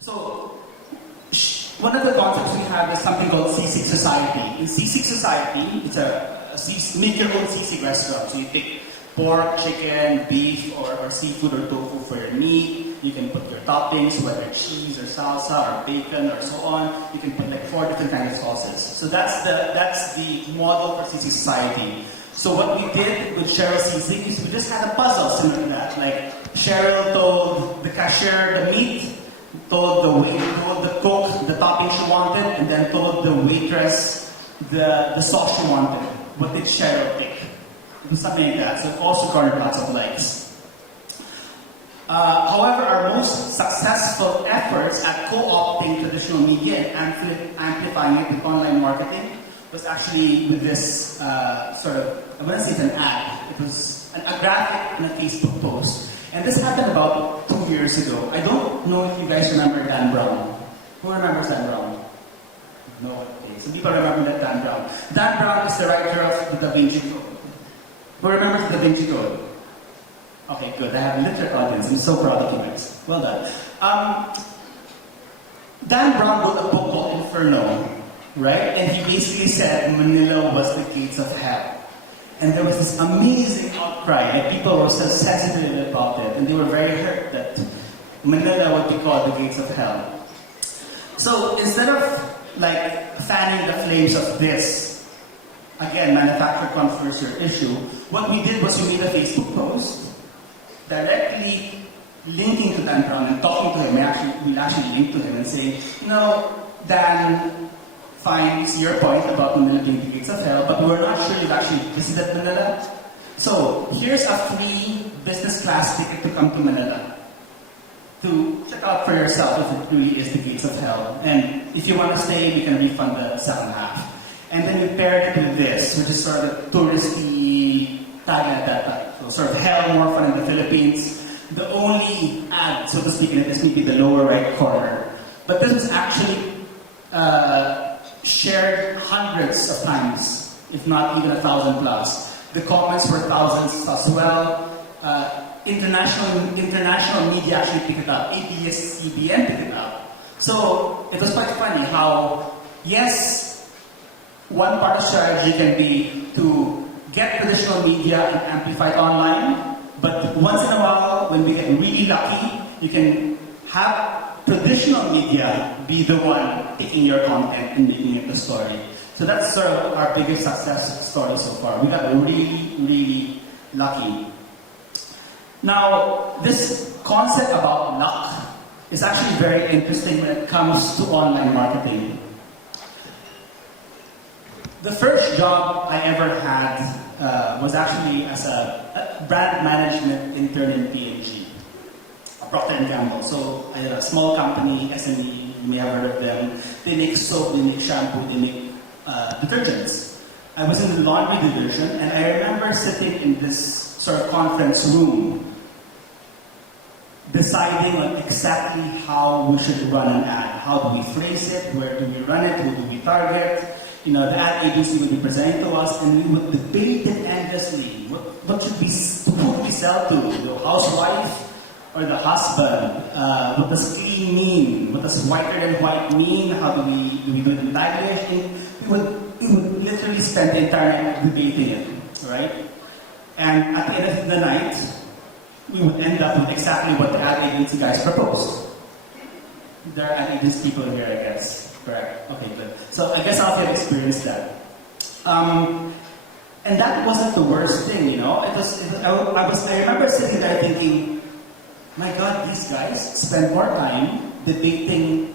So, one of the concepts we have is something called Sisig Society. In Sisig Society, it's make your own sisig restaurant. So you pick pork, chicken, beef, or seafood or tofu for your meat. You can put your toppings, whether cheese or salsa or bacon or so on. You can put like 4 different kinds of sauces. So that's the model for Sisig Society. So what we did with Cheryl Sisig is we just had a puzzle similar to that. Like Cheryl told the cashier the meat, told the cook the topping she wanted, and then told the waitress the sauce she wanted. What did Cheryl pick? It was something like that. So it also garnered lots of likes. However, our most successful efforts at co-opting traditional media and amplifying it with online marketing was actually with this I wouldn't say it's an ad. It was a graphic in a Facebook post. And this happened about 2 years ago. I don't know if you guys remember Dan Brown. Who remembers Dan Brown? No. Okay. Some people remember that Dan Brown. Dan Brown is the writer of the Da Vinci Code. Who remembers the Da Vinci Code? Okay, good. I have a literate audience. I'm so proud of you guys. Well done. Dan Brown wrote a book called Inferno, right? And he basically said Manila was the gates of hell. And there was this amazing outcry. Like people were so sensitive about it, and they were very hurt that Manila would be called the gates of hell. So instead of like fanning the flames of this, again, manufactured controversial issue, what we did was we made a Facebook post directly linking to Dan Brown and talking to him. We'll actually link to him and say, Dan, fine, see your point about Manila being the gates of hell, but we're not sure you've actually visited Manila. So here's a free business class ticket to come to Manila to check out for yourself if it really is the gates of hell. And if you want to stay, we can refund the second half. And then we paired it with this, which is sort of touristy tag at that time. So sort of hell, more fun in the Philippines. The only ad, so to speak, in it is maybe the lower right corner. But this was actually shared hundreds of times, if not even 1,000 plus. The comments were thousands as well. International media actually picked it up. ABS-CBN picked it up. So it was quite funny how, yes, one part of strategy can be to get traditional media and amplify it online, but once in a while, when we get really lucky, you can have traditional media be the one taking your content and making it the story. So that's sort of our biggest success story so far. We got really, really lucky. Now, this concept about luck is actually very interesting when it comes to online marketing. The first job I ever had was actually as a brand management intern in P&G, Procter & Gamble. So a small company, SME, you may have heard of them. They make soap, they make shampoo, they make detergents. I was in the laundry division, and I remember sitting in this sort of conference room deciding on exactly how we should run an ad. How do we phrase it? Where do we run it? Who do we target? The ad agency would be presenting to us, and we would debate it endlessly. Who would we sell to? The housewife or the husband? What does clean mean? What does whiter than white mean? How do we do it in language? We would literally spend the entire night debating it, right? And at the end of the night, we would end up with exactly what the ad agency guys proposed. There are ad agency people here, I guess. Correct. Okay, good. So I guess I'll experience that. And that wasn't the worst thing, I remember sitting there thinking, my God, these guys spend more time debating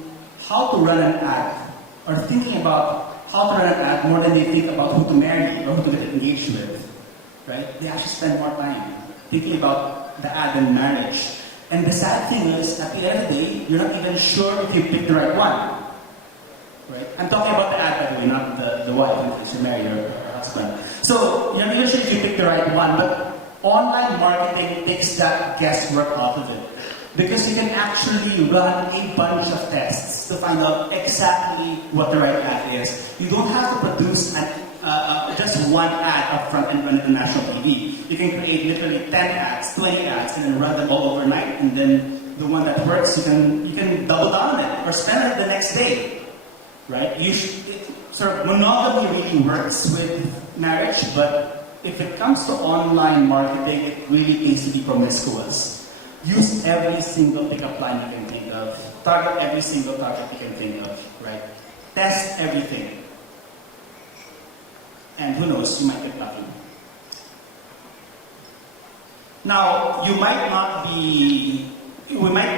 how to run an ad, or thinking about how to run an ad more than they think about who to marry or who to get engaged with. Right? They actually spend more time thinking about the ad and marriage. And the sad thing is, at the end of the day, you're not even sure if you picked the right one. Right? I'm talking about the ad, by the way, not the wife, if you marry your husband. So, you're not even sure if you picked the right one, but online marketing takes that guesswork out of it. Because you can actually run a bunch of tests to find out exactly what the right ad is. You don't have to produce just one ad up front and run it on national TV. You can create literally 10 ads, 20 ads, and then run them all overnight, and then the one that works, you can double down on it or spend it the next day, right? Sort of monogamy really works with marriage, but if it comes to online marketing, it really needs to be promiscuous. Use every single pickup line you can think of. Target every single target you can think of, right? Test everything. And who knows, you might get lucky. Now, we might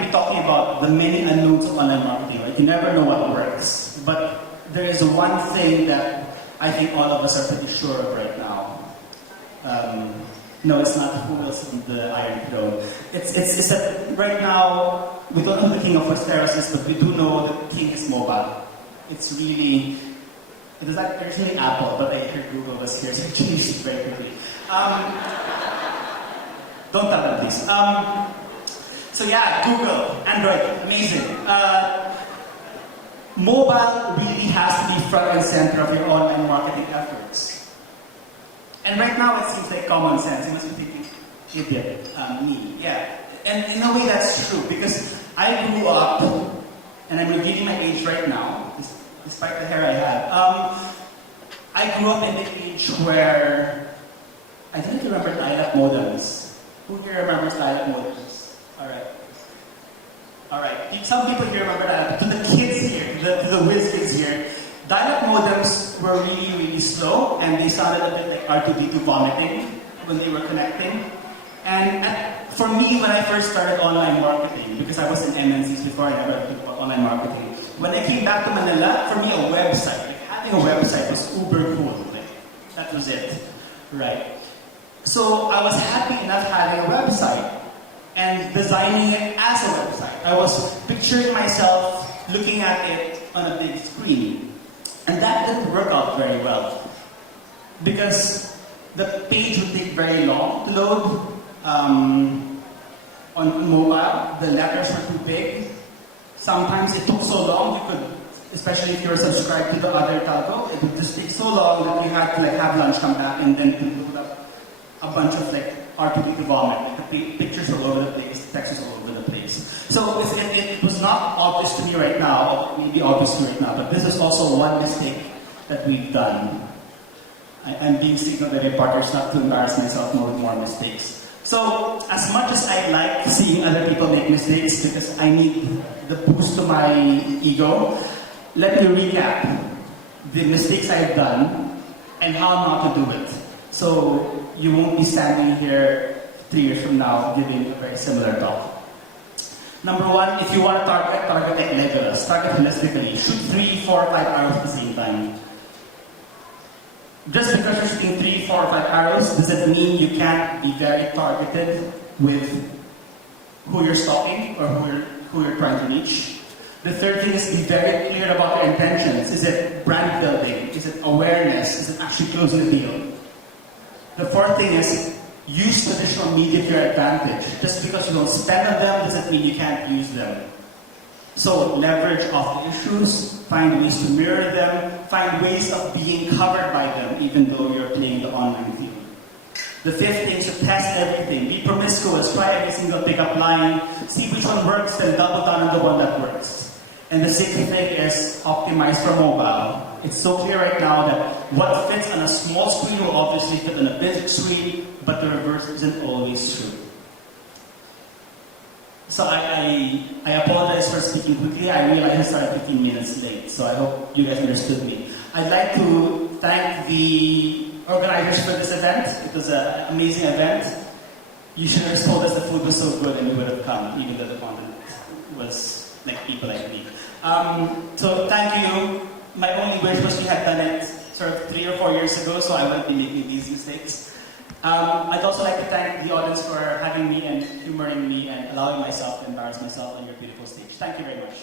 be talking about the many unknowns of online marketing, right? You never know what works. But there is one thing that I think all of us are pretty sure of right now. No, it's not who will sit in the Iron Throne. It's that right now, we don't know who the king of Westeros is, but we do know that the king is mobile. It was originally Apple, but I heard Google was here, so it changed very quickly. Don't tell them, please. So yeah, Google, Android, amazing. Mobile really has to be front and center of your online marketing efforts. And right now it seems like common sense. You must be thinking, idiot, me. Yeah. And in a way that's true, because I grew up, and I'm revealing my age right now, despite the hair I have. I grew up in the age where, I didn't remember dial-up modems. Who here remembers dial-up modems? Alright. Some people here remember that. To the kids here, to the whiz kids here, dial-up modems were really, really slow, and they sounded a bit like R2D2 vomiting when they were connecting. And for me, when I first started online marketing, because I was in MNCs before I never did online marketing, when I came back to Manila, for me a website, having a website was uber cool. That was it, right? So I was happy enough having a website and designing it as a website. I was picturing myself looking at it on a big screen. And that didn't work out very well, because the page would take very long to load. On mobile, the letters were too big. Sometimes it took so long, you could, especially if you were subscribed to the other telco, it would just take so long that you had to have lunch, come back, and then to load up a bunch of R2D2 vomit. The pictures were all over the place, the text was all over the place. So it was not obvious to me right now, it may be obvious to me right now, but this is also one mistake that we've done. I'm being signaled by my partners not to embarrass myself more with more mistakes. So, as much as I like seeing other people make mistakes because I need the boost to my ego, let me recap the mistakes I've done and how not to do it. So, you won't be standing here 3 years from now giving a very similar talk. Number one, if you want to target like Legolas, target holistically. Shoot 3, 4, 5 arrows at the same time. Just because you're shooting 3, 4, or 5 arrows doesn't mean you can't be very targeted with who you're stalking or who you're trying to reach. The third thing is be very clear about your intentions. Is it brand building? Is it awareness? Is it actually closing the deal? The fourth thing is use traditional media to your advantage. Just because you don't spend on them doesn't mean you can't use them. So leverage off the issues, find ways to mirror them, find ways of being covered by them even though you're playing the online field. The fifth thing is to test everything. Be promiscuous, try every single pickup line, see which one works, then double down on the one that works. And the sixth thing is optimize for mobile. It's so clear right now that what fits on a small screen will obviously fit on a big screen, but the reverse isn't always true. So I apologize for speaking quickly. I realized I started 15 minutes late, so I hope you guys understood me. I'd like to thank the organizers for this event. It was an amazing event. You should have just told us the food was so good and we would have come, even though the content was like people like me. So thank you. My only wish was we had done it sort of 3 or 4 years ago, so I wouldn't be making these mistakes. I'd also like to thank the audience for having me and humoring me and allowing myself to embarrass myself on your beautiful stage. Thank you very much.